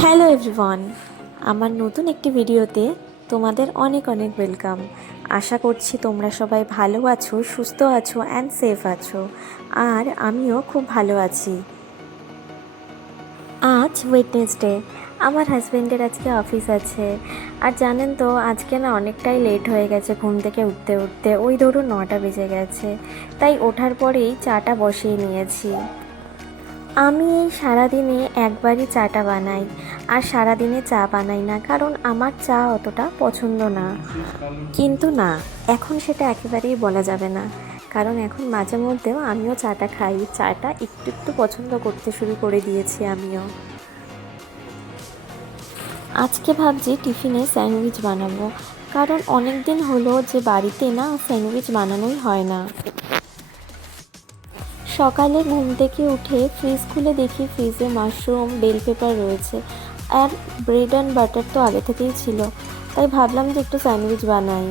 Hello everyone, আমার নতুন একটি ভিডিওতে তোমাদের অনেক অনেক ওয়েলকাম। আশা করছি তোমরা সবাই ভালো আছো, সুস্থ আছো অ্যান্ড সেফ আছো। আর আমিও খুব ভালো আছি। আজ ওয়েডনেসডে, আমার হাজব্যান্ডের আজকে অফিস আছে। আর জানেন তো আজকে না অনেকটাই লেট হয়ে গেছে ঘুম থেকে উঠতে উঠতে, ওই ধরুন 9টা বেজে গেছে। তাই ওঠার পরেই চাটা বসিয়ে নিয়েছি। আমি এই সারাদিনে একবারই চাটা বানাই, আর সারাদিনে চা বানাই না, কারণ আমার চা অতটা পছন্দ না। কিন্তু না, এখন সেটা একেবারেই বলা যাবে না, কারণ এখন মাঝে মধ্যেও আমিও চাটা খাই। চাটা একটু একটু পছন্দ করতে শুরু করে দিয়েছি আমিও। আজকে ভাবছি টিফিনে স্যান্ডউইচ বানাবো, কারণ অনেক দিন হলো যে বাড়িতে না স্যান্ডউইচ বানানোই হয় না। সকালে ঘুম থেকে উঠে ফ্রিজ খুলে দেখি ফ্রিজে মাশরুম, বেল পেপার রয়েছে, আর ব্রেড অ্যান্ড বাটার তো আগে থেকেই ছিল। তাই ভাবলাম যে একটু স্যান্ডউইচ বানাই।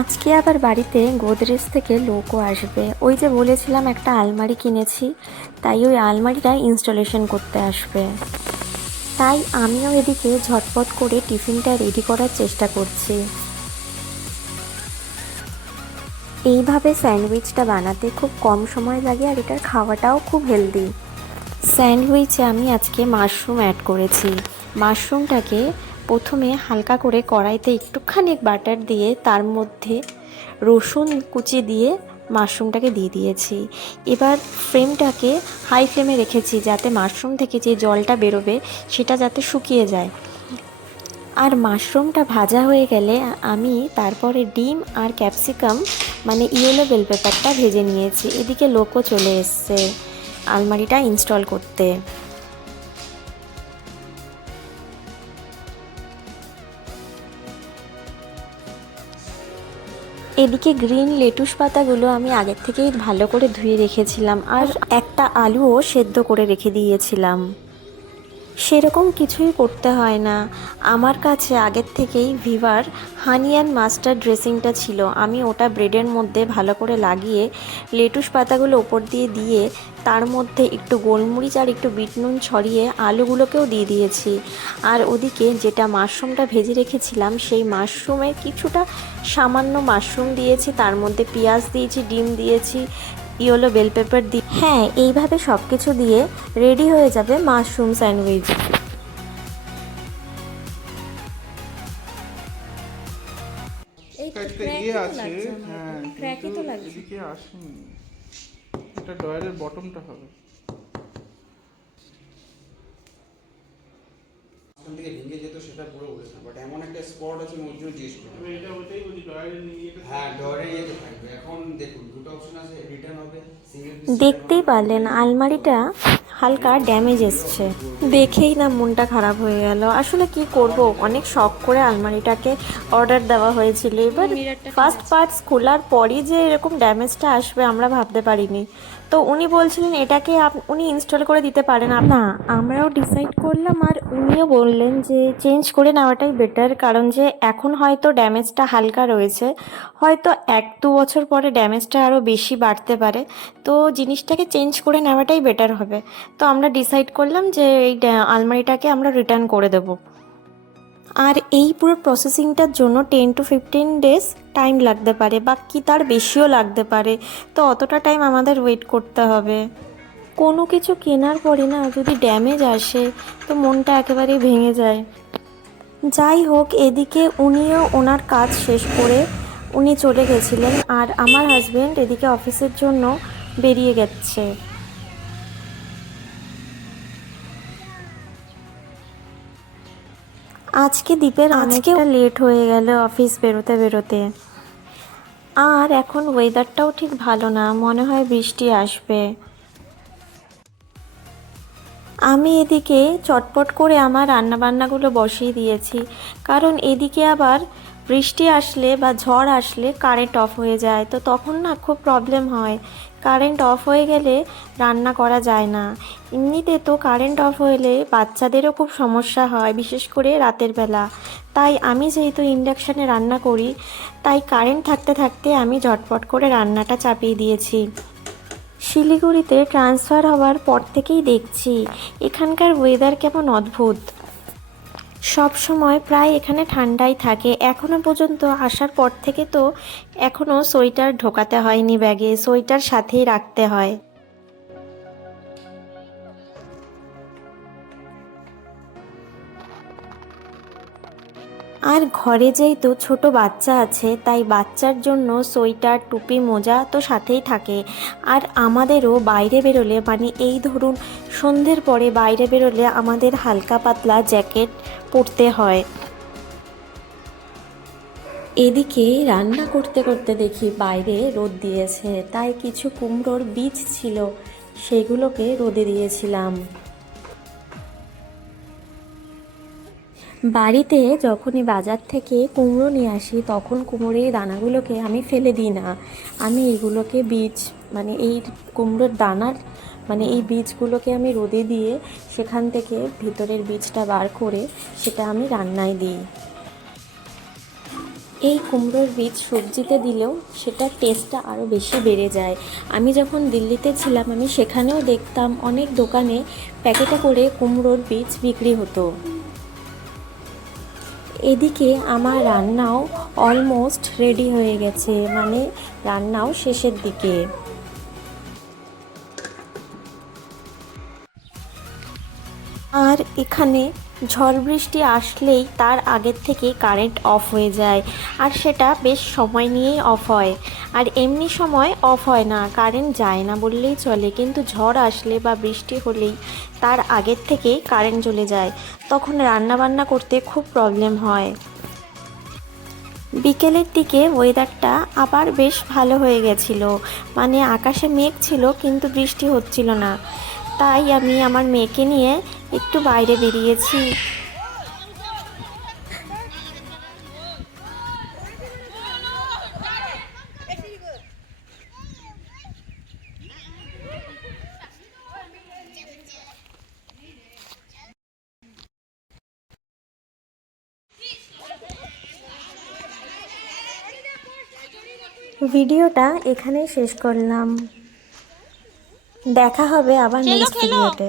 আজকে আবার বাড়িতে গোদরেজ থেকে লোকও আসবে। ওই যে বলেছিলাম একটা আলমারি কিনেছি, তাই ওই আলমারিটা ইনস্টলেশন করতে আসবে। তাই আমিও এদিকে ঝটপট করে টিফিনটা রেডি করার চেষ্টা করছি। এইভাবে স্যান্ডউইচটা বানাতে খুব কম সময় লাগে, আর এটার খাওয়াটাও খুব হেলদি। স্যান্ডউইচে আমি আজকে মাশরুম অ্যাড করেছি। মাশরুমটাকে প্রথমে হালকা করে কড়াইতে একটুখানি বাটার দিয়ে তার মধ্যে রসুন কুচি দিয়ে মাশরুমটাকে দিয়ে দিয়েছি। এবার ফ্লেমটাকে হাই ফ্লেমে রেখেছি, যাতে মাশরুম থেকে যে জলটা বেরোবে সেটা যাতে শুকিয়ে যায়। আর মাশরুমটা ভাজা হয়ে গেলে আমি তারপরে ডিম আর ক্যাপসিকাম মানে ইয়েলো বেল পেপারটা ভেজে নিয়েছি। এদিকে লোকও চলে এসছে আলমারিটা ইনস্টল করতে। এদিকে গ্রিন লেটুস পাতাগুলো আমি আগের থেকেই ভালো করে ধুয়ে রেখেছিলাম, আর একটা আলুও সেদ্ধ করে রেখে দিয়েছিলাম। সেরকম কিছুই করতে হয় না। আমার কাছে আগের থেকেই ভিভার হানি অ্যান্ড মাস্টার্ড ড্রেসিংটা ছিল। আমি ওটা ব্রেডের মধ্যে ভালো করে লাগিয়ে লেটুস পাতাগুলো ওপর দিয়ে দিয়ে তার মধ্যে একটু গোলমরিচ আর একটু বিট নুন ছড়িয়ে আলুগুলোকেও দিয়ে দিয়েছি। আর ওদিকে যেটা মাশরুমটা ভেজে রেখেছিলাম সেই মাশরুমের কিছুটা সামান্য মাশরুম দিয়েছি, তার মধ্যে পেঁয়াজ দিয়েছি, ডিম দিয়েছি, ইয়েলো বেল পেপার দিয়ে, হ্যাঁ এইভাবে সব কিছু দিয়ে রেডি হয়ে যাবে মাশরুম স্যান্ডউইচ। এই তো একটা ক্র্যাকই ইয়ে তো আছে, লাগছে আমার, হ্যাঁ, ক্র্যাকই কিন্তু তো লাগছে। এদিকে আসেনি। এটা ডয়ারের বটমটা হবে। ওখান থেকে ভেঙে যেত সেটা পুরো বলেছিলাম, বাট এমন একটা স্পট আছে ওর জন্য জিজ্ঞেস করলাম। এটা ওইটাই বলছি, ডয়ারের নিয়ে হ্যাঁ, ডয়ারে ইয়েতে থাকবে। এখন দেখুন দুটো অপশন আছে, রিটার্ন হবে, সিঙ্গেল পিস দেখতেই পারলেন আলমারিটা হালকা ড্যামেজ এসছে, দেখেই না মনটা খারাপ হয়ে গেল। আসলে কি করব, অনেক শখ করে আলমারিটাকে অর্ডার দেওয়া হয়েছিল। এবার ফার্স্ট পার্টস খোলার পরই যে এরকম ড্যামেজটা আসবে আমরা ভাবতে পারিনি। তো উনি বলছিলেন এটাকে উনি ইনস্টল করে দিতে পারেন না, আমরাও ডিসাইড করলাম, আর উনিও বললেন যে চেঞ্জ করে নেওয়াটাই বেটার, কারণ যে এখন হয়তো ড্যামেজটা হালকা রয়েছে, হয়তো 1-2 বছর পরে ড্যামেজটা আরও বেশি বাড়তে পারে। তো জিনিসটাকে চেঞ্জ করে নেওয়াটাই বেটার হবে। তো আমরা ডিসাইড করলাম যে এই আলমারিটাকে আমরা রিটার্ন করে দেব। আর এই পুরো প্রসেসিংটার জন্য 10 to 15 ডেজ টাইম লাগতে পারে, বা কি তার বেশিও লাগতে পারে। তো অতটা টাইম আমাদের ওয়েট করতে হবে। কোনো কিছু কেনার পরে না যদি ড্যামেজ আসে তো মনটা একেবারেই ভেঙে যায়। যাই হোক, এদিকে উনিও ওনার কাজ শেষ করে উনি চলে গেছিলেন, আর আমার হাজব্যান্ড এদিকে অফিসের জন্য বেরিয়ে গেছে। আজকে দীপের অনেকটা লেট হয়ে গেল অফিস বেরোতে বেরোতে। আর এখন ওয়েদারটাও ঠিক ভালো না, মনে হয় বৃষ্টি আসবে। আমি এদিকে চটপট করে আমার রান্নাবান্নাগুলো বসিয়ে দিয়েছি, কারণ এদিকে আবার বৃষ্টি আসলে বা ঝড় আসলে কারেন্ট অফ হয়ে যায়, তো তখন না খুব প্রবলেম হয়। কারেন্ট অফ হয়ে গেলে রান্না করা যায় না। এমনিতে তো কারেন্ট অফ হলে বাচ্চাদেরও খুব সমস্যা হয়, বিশেষ করে রাতের বেলা। তাই আমি যেহেতু ইন্ডাকশানে রান্না করি, তাই কারেন্ট থাকতে থাকতে আমি ঝটপট করে রান্নাটা চাপিয়ে দিয়েছি। শিলিগুড়িতে ট্রান্সফার হওয়ার পর থেকেই দেখছি এখানকার ওয়েদার কেমন অদ্ভুত। সব সময় প্রায় এখানে ঠান্ডাই থাকে। এখনো পর্যন্ত আসার পর থেকে তো এখনো সোয়েটার ঢোকাতে হয়নি ব্যাগে, সোয়েটার সাথেই রাখতে হয়। আর ঘরে যেহেতু ছোট বাচ্চা আছে, তাই বাচ্চার জন্য সোয়েটার, টুপি, মোজা তো সাথেই থাকে। আর আমাদেরও বাইরে বেরোলে, মানে এই ধরুন সন্ধ্যের পরে বাইরে বেরোলে আমাদের হালকা পাতলা জ্যাকেট পরতে হয়। এদিকে রান্না করতে করতে দেখি বাইরে রোদ দিয়েছে, তাই কিছু কুমড়োর বীজ ছিল, সেগুলোকে রোদে দিয়েছিলাম। বাড়িতে যখনই বাজার থেকে কুমড়ো নিয়ে আসি, তখন কুমড়োর দানাগুলোকে আমি ফেলে দিই না। আমি এগুলোকে বীজ, মানে এই কুমড়োর দানার, মানে এই বীজগুলোকে আমি রোদে দিয়ে সেখান থেকে ভিতরের বীজটা বার করে সেটা আমি রান্নায় দিই। এই কুমড়োর বীজ সবজিতে দিলেও সেটার টেস্টটা আরও বেশি বেড়ে যায়। আমি যখন দিল্লিতে ছিলাম, আমি সেখানেও দেখতাম অনেক দোকানে প্যাকেটে করে কুমড়োর বীজ বিক্রি হতো। এদিকে আমার রান্নাও অলমোস্ট রেডি হয়ে গেছে, মানে রান্নাও শেষের দিকে। আর এখানে ঝড় বৃষ্টি আসলেই তার আগের থেকে কারেন্ট অফ হয়ে যায়, আর সেটা বেশ সময় নিয়েই অফ হয়। আর এমনি সময় অফ হয় না, কারেন্ট যায় না বললেই চলে। কিন্তু ঝড় আসলে বা বৃষ্টি হলেই তার আগের থেকেই কারেন্ট চলে যায়, তখন রান্না বান্না করতে খুব প্রবলেম হয়। বিকেলের দিকে ওয়েদারটা আবার বেশ ভালো হয়ে গেছিল, মানে আকাশে মেঘ ছিল কিন্তু বৃষ্টি হচ্ছিল না। তাই আমি আমার মেয়েকে নিয়ে একটু বাইরে বেরিয়েছি। ভিডিওটা এখানেই শেষ করলাম। দেখা হবে আবার নেক্সট ভিডিওতে।